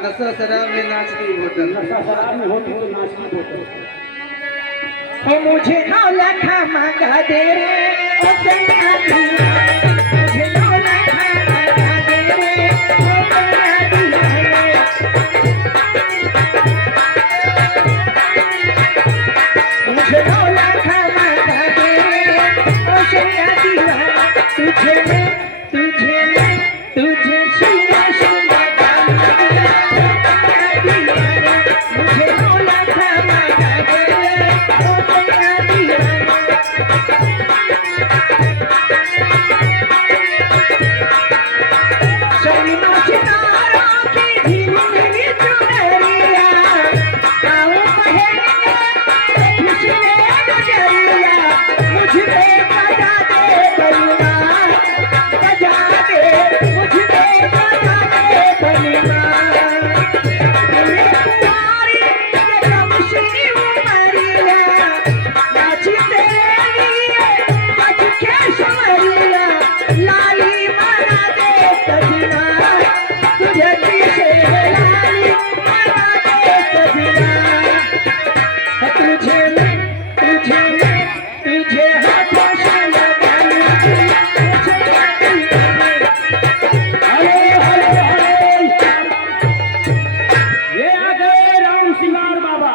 नशा शराब में नाचती होटल, नशा शराब में होती तो नाचती होटल। ओ मुझे 9 लाख मांगा दे रे ओ सैया दीवाना, मुझे 9 लाख मांगा दे रे ओ सैया दीवाना, मुझे 9 लाख मांगा दे रे ओ सैया दीवाना, तुझे सीना सीना मुझे 9 लाख मांगा दे रे ओ सैया दीवाना। सलीमों सितारों की झिलमिली चुनरिया, आओ पहनेंगे फिसले नजरिया, मुझ पे बजा दे कलमा, बजा दे मुझ पे बजा दे कलमा। ये कुंवारी ये कमसिनी उमरिया, नाची तेरे लिए सज के संवरिया, लाली मना दे सजना, तुझे पीछे लाली मना दे सजना। तुझे हाथों से लगा लूंगी, सैया दीवाना। हरे हरे हरे। ये आ गए राम सिंगार बाबा।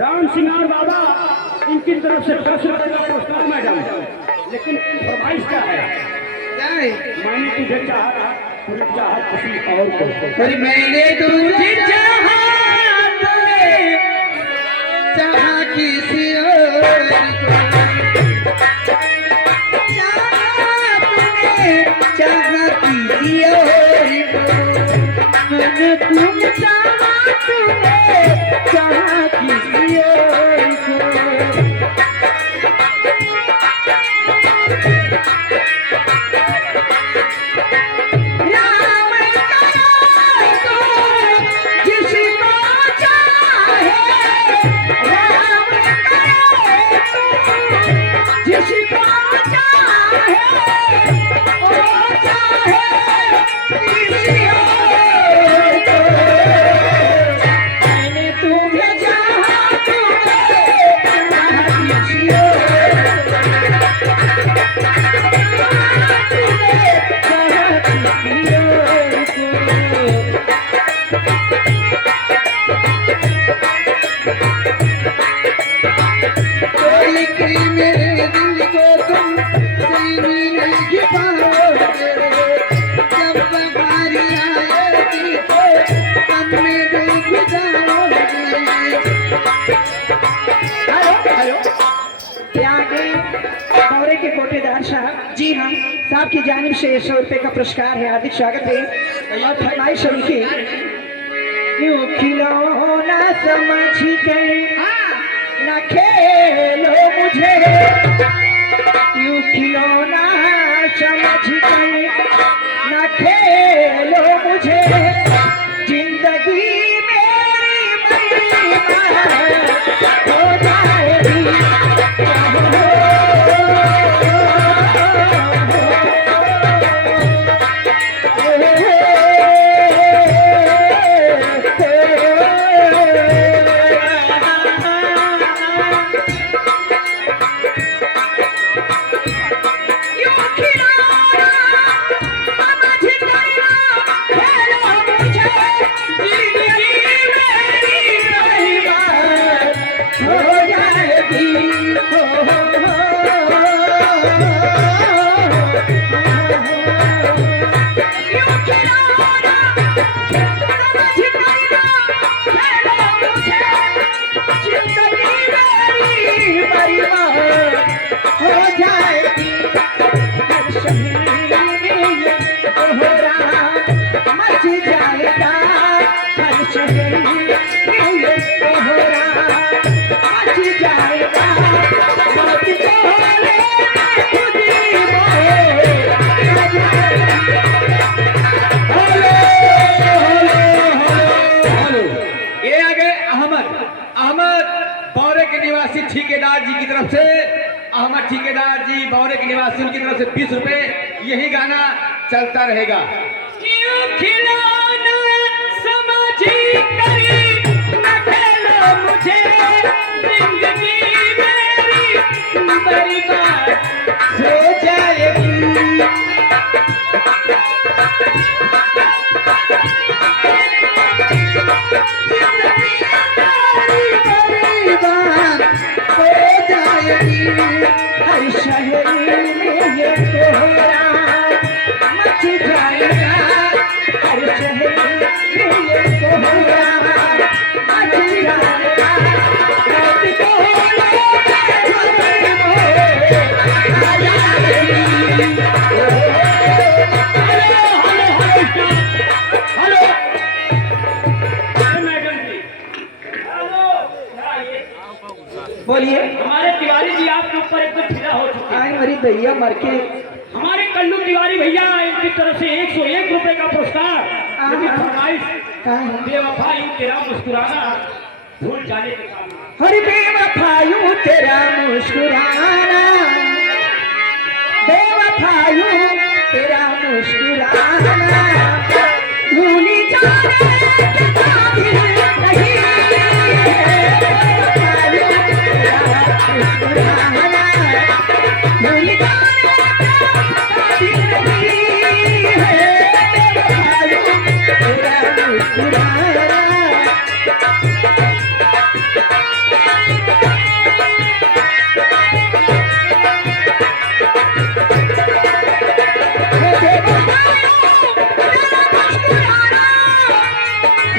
राम सिंगार बाबा, इनकी तरफ से 10 रुपए का पुरस्कार मैडम। लेकिन फरमाइश क्या है? क्या है? मैंने तुझे चाहा, तूने चाहा किसी और को। अरे मैंने तुझे चाहा, तूने चाहा किसी और को, चाहा किसी और को, मैंने तुम चाहा, तूने चाहा किसी और को। राम करे तो जिसको चाहे, राम करे तो जिसको चाहे, ओ चाहे किसी और को। मैंने तुम्हें चाहा, तूने चाहा किसी और को, तूने चाहा किसी और को। लेकिन मेरे दिल को तुम सीने नहीं पाओगे, जब बारी आएगी तो हम में डूब जाओगे। हेलो, आगे दौरे के कोटेदार साहब, जी हाँ, साहब की जानिब से 100 रुपए का पुरस्कार है, हार्दिक स्वागत है। और फरमाइश उनकी, यूं खिलौना समझ गए न खेलो मुझे, यूं खिलौना समझ गए न खेलो मुझे, जिंदगी मेरी बेईमान हो जाएगी। जाएगी यूं खिलौना समझ कर खेलो मुझे जिंदगी मेरी बर्बाद हो जाएगी हर शहर में ये कोहराम मच जाएगा हर शहर में ये कोहराम मच जाएगा मौत को लेने खुद ही मोह आ जाएगी ये आ गए अहमद बौरे के निवासी ठेकेदार जी की तरफ से। अहमद ठेकेदार जी बौरे के निवासी, उनकी तरफ से 20 रुपए। यही गाना चलता रहेगा। यूं खिलौना समझी करी न खेलो मुझे जिंदगी मेरी बर्बाद हो जाएगी बर्बाद हो जाएगी हर शहर में ये कोहराम मच जाएगा हर शहर में ये कोहराम मच जाएगा मौत को लेने खुद ही मोह आ जाएगी बोलिए। हमारे तिवारी जी आपके ऊपर एकदम फिदा हो चुके हैं। आई मरी दैया मर के हमारे कल्लू तिवारी भैया इनकी तरफ से 101 रुपए का पुरस्कार। लेकिन फरमाइश बेवफा यूं तेरा मुस्कुराना भूल जाने के काम। हर बेवफा यूं तेरा मुस्कुराना बेवफा यूं तेरा मुस्कुराना भूल जाने के काबिल नहीं बेवफा यूं तेरा मुस्कुराना भूल जाने के काबिल नहीं है बेवफा यूं तेरा मुस्कुराना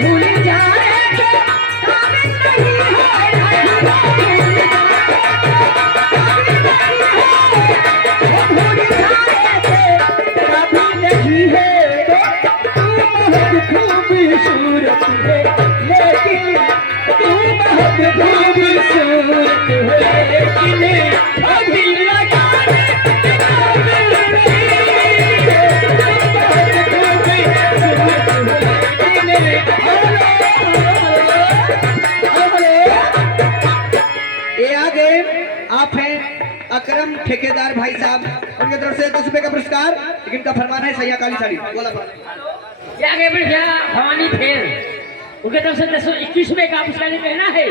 भूल जाने के काबिल नहीं है तू बहुत खूबसूरत है लेकिन तू बहुत खूबसूरत है लेकिन अभी लगाने के काबिल नहीं है तू बहुत खूबसूरत है ये आ गए आप हैं अकरम ठेकेदार भाई साहब, उनकी तरफ से 10 रुपए का पुरस्कार। लेकिन का फरमान है सैया काली साड़ी बोला ये आगे बढ़ गया भवानी फेर, उनके तरफ से 221 रुपए का पुरस्कार। कहना है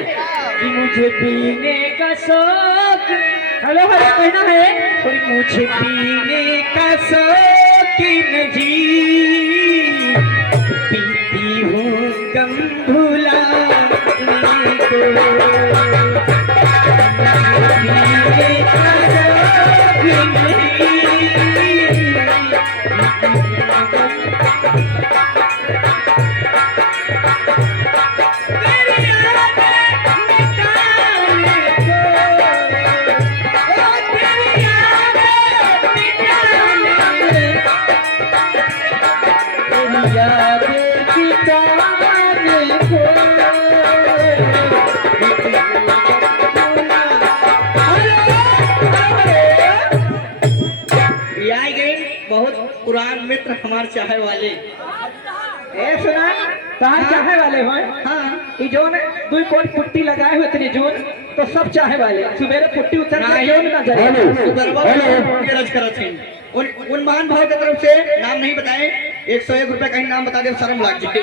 कि मुझे पीने का शौक, हेलो हेलो कहना है और मुझे पीने का शौक नहीं पीती हूँ गम भुलाने को पीने का शौक नहीं तेरी यादें मिटाने को ओ तेरी यादें मिटाने तेरी यादें मिटाने को आई गए बहुत पुरान मित्र हमारे चाहे वाले ए सुना कहाँ चाहे वाले हो हाँ ये जोन दुई कोट पुट्टी लगाए हुए थे जोन तो सब चाहे वाले सुबेरे पुट्टी उतर जोन ना जाए उन महान भाव की तरफ से नाम नहीं बताए 101 रुपए का ही नाम बता दे शर्म लग जाए।